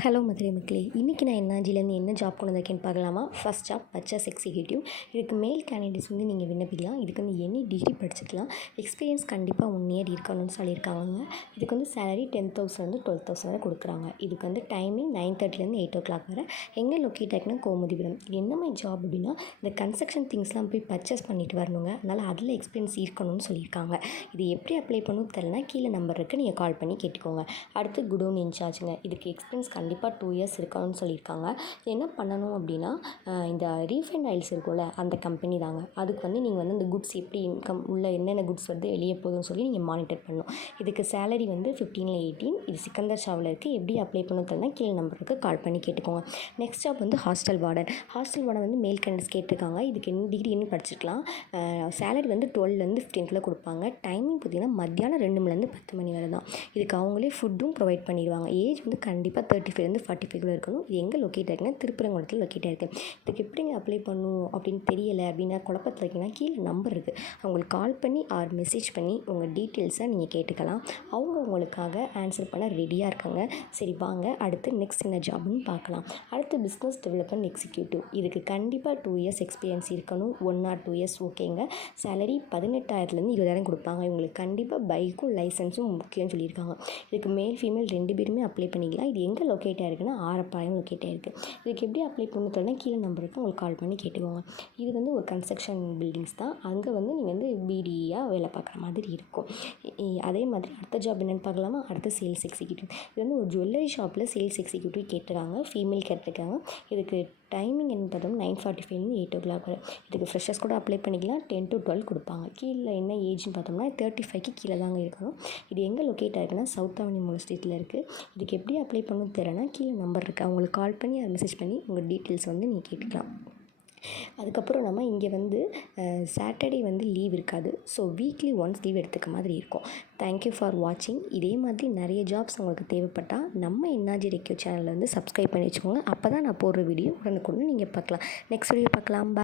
Hello Madurai மக்களே இன்றைக்கி நான் என்ஆர்ஜிலேருந்து என்ன ஜாப் கொண்டு வந்திருக்கேன்னு பார்க்கலாமா? ஃபஸ்ட் ஜாப் பர்ச்சேஸ் எக்ஸிக்யூட்டிவ் இதுக்கு மேல் கேண்டிடேட்ஸ் வந்து நீங்கள் விண்ணப்பிக்கலாம். இதுக்கு வந்து எனி டிகிரி படிச்சுக்கலாம். எக்ஸ்பீரியன்ஸ் கண்டிப்பாக ஒன் இயர் இருக்கணும்னு சொல்லியிருக்காங்க இதுக்கு வந்து சேலரி டென் தௌசண்ட்லேருந்து டுவெல் தௌசண்ட் வரை கொடுக்குறாங்க. இதுக்கு வந்து டைமிங் நைன் தேர்ட்டிலேருந்து எயிட் ஓ கிளாக் வரை. எங்கே லொக்கேட் ஆகிக்குன்னா கோமதிபுரம். இது என்ன மாதிரி ஜாப் அப்படின்னா இந்த கன்ஸ்ட்ரக்ஷன் திங்ஸ்லாம் போய் பர்ச்சேஸ் பண்ணிட்டு வரணுங்க. அதனால் அதில் எக்ஸ்பீரியன்ஸ் இருக்கணும்னு சொல்லியிருக்காங்க. இது எப்படி அப்ளை பண்ணணும் தெரிலனா கீழே நம்பர் இருக்குது நீங்கள் கால் பண்ணி கேட்டுக்கோங்க. அடுத்து குடோன் இன்சார்ஜுங்க இதுக்கு எக்ஸ்பீரியன்ஸ் கண்டிப்பாக டூ இயர்ஸ் இருக்கணும்னு சொல்லியிருக்காங்க. என்ன பண்ணணும் அப்படின்னா இந்த ரீஃபைண்ட் ஆயில்ஸ் இருக்கும்ல அந்த கம்பெனி தாங்க. அதுக்கு வந்து நீங்கள் வந்து அந்த குட்ஸ் எப்படி இன்கம் உள்ள என்னென்ன குட்ஸ் வந்து வெளியே போகுதுன்னு சொல்லி நீங்கள் மானிட்டர் பண்ணணும். இதுக்கு சேலரி வந்து ஃபிஃப்டீனில் எயிட்டீன் இது சிக்கந்தர் ஷாவில் இருக்குது எப்படி அப்ளை பண்ணணும் கீழே நம்பருக்கு கால் பண்ணி கேட்டுக்கோங்க. நெக்ஸ்ட் ஜாப் வந்து ஹாஸ்டல் வார்டன் ஹாஸ்டல் வார்டன் வந்து மேல் கண்டஸ் கேட்டிருக்காங்க. இதுக்கு என்ன டிகிரின்னு படிச்சிருக்கலாம். சேலரி வந்து டுவெல்லேருந்து ஃபிஃப்டீன்குள்ளே கொடுப்பாங்க. டைமிங் பார்த்தீங்கன்னா மத்தியானம் ரெண்டு மணிலேருந்து பத்து மணி வரை தான் இதுக்கு அவங்களே ஃபுட்டும் ப்ரொவைட் பண்ணிடுவாங்க. ஏஜ் வந்து கண்டிப்பாக தேர்ட்டி ஃபைவ்லேருந்து ஃபார்ட்டி ஃபைவ்ல இருக்கணும். இது எங்கே லொக்கேட் ஆகிருக்குன்னா திருப்பரங்குளத்தில் லொக்கேட் ஆகிருக்கு இதுக்கு எப்படிங்க அப்ளை பண்ணணும் அப்படின்னு தெரியலை அப்படின்னா குழப்பத்தில் இருக்கீங்கன்னா கீழே நம்பர் இருக்குது அவங்களுக்கு கால் பண்ணி ஆர் மெசேஜ் பண்ணி உங்கள் டீட்டெயில்ஸை நீங்கள் கேட்டுக்கலாம். அவங்க உங்களுக்காக ஆன்சர் பண்ண ரெடியாக இருக்காங்க. சரி வாங்க. அடுத்து நெக்ஸ்ட் என்ன ஜாப்னு பார்க்கலாம். அடுத்து பிஸ்னஸ் டெவலப்மெண்ட் எக்ஸிக்யூட்டிவ் இதுக்கு கண்டிப்பாக டூ இயர்ஸ் எக்ஸ்பீரியன்ஸ் இருக்கணும். ஒன் ஆர் டூ இயர்ஸ் ஓகேங்க சேலரி பதினெட்டாயிரத்துலேருந்து இருபதாயிரம் கொடுப்பாங்க. இவங்களுக்கு கண்டிப்பாக பைக்கும் லைசன்ஸும் முக்கியம்னு சொல்லியிருக்காங்க. இதுக்கு மேல் ஃபீமேல் ரெண்டு பேருமே அப்ளை பண்ணிக்கலாம். இது எங்கே லொக்கேட் ஆகிருக்குன்னா ஆரப்பாளையம் லொக்கேட் ஆகிருக்கு இதுக்கு எப்படி அப்ளை பண்ண தெரியல கீழே நம்பருக்கு உங்களுக்கு கால் பண்ணி கேட்டுக்கோங்க. இது வந்து ஒரு கன்ஸ்ட்ரக்ஷன் பில்டிங்ஸ் தான். அங்கே வந்து நீங்கள் வந்து பிடியாக வேலை பார்க்குற மாதிரி இருக்கும். அதே மாதிரி அடுத்த ஜாப் என்னென்னு பார்க்கலாமா? அடுத்த சேல்ஸ் எக்ஸிக்யூட்டிவ் இது வந்து ஒரு ஜுவல்லரி ஷாப்பில் சேல்ஸ் எக்ஸிக்யூட்டிவ் கேட்டுருக்காங்க. ஃபீமேல் கேட்டிருக்காங்க. இதுக்கு டைமிங் என்பதும் நைன் ஃபார்ட்டி ஃபைவ்லேருந்து எயிட் ஓ கிளாக் வரை. இதுக்கு ஃப்ரெஷர்ஸ் கூட அப்ளை பண்ணிக்கலாம். டென் டு டுவெல் கொடுப்பாங்க. கீழே என்ன ஏஜ்னு பார்த்தோம்னா தேர்ட்டி ஃபைவ்க்கு கீழே தாங்க இருக்கணும். இது எங்கே லொக்கேட் ஆகிருக்குன்னா சவுத் அவனி யூனிவர்சிட்டியில் ஸ்ட்ரீட்டில் இருக்குது இதுக்கு எப்படி அப்ளை பண்ணணும் தெரியலனா கீழே நம்பர் இருக்குது அவங்களுக்கு கால் பண்ணி அதை மெசேஜ் பண்ணி உங்கள் டீட்டெயில்ஸ் வந்து நீங்கள் கேட்டுக்கலாம். அதுக்கப்புறம் நம்ம இங்கே வந்து சாட்டர்டே வந்து லீவ் இருக்காது. ஸோ வீக்லி ஒன்ஸ் லீவ் எடுத்துக்க மாதிரி இருக்கும். தேங்க்யூ ஃபார் வாட்சிங் இதே மாதிரி நிறைய ஜாப்ஸ் உங்களுக்கு தேவைப்பட்டால் நம்ம என்ஆர்ஜி ரெக்யூ சேனலில் வந்து சப்ஸ்கிரைப் பண்ணி வச்சுக்கோங்க. அப்போ தான் நான் போடுற வீடியோ உடனுக்குடனே நீங்கள் பார்க்கலாம். நெக்ஸ்ட் வீடியோ பார்க்கலாம்.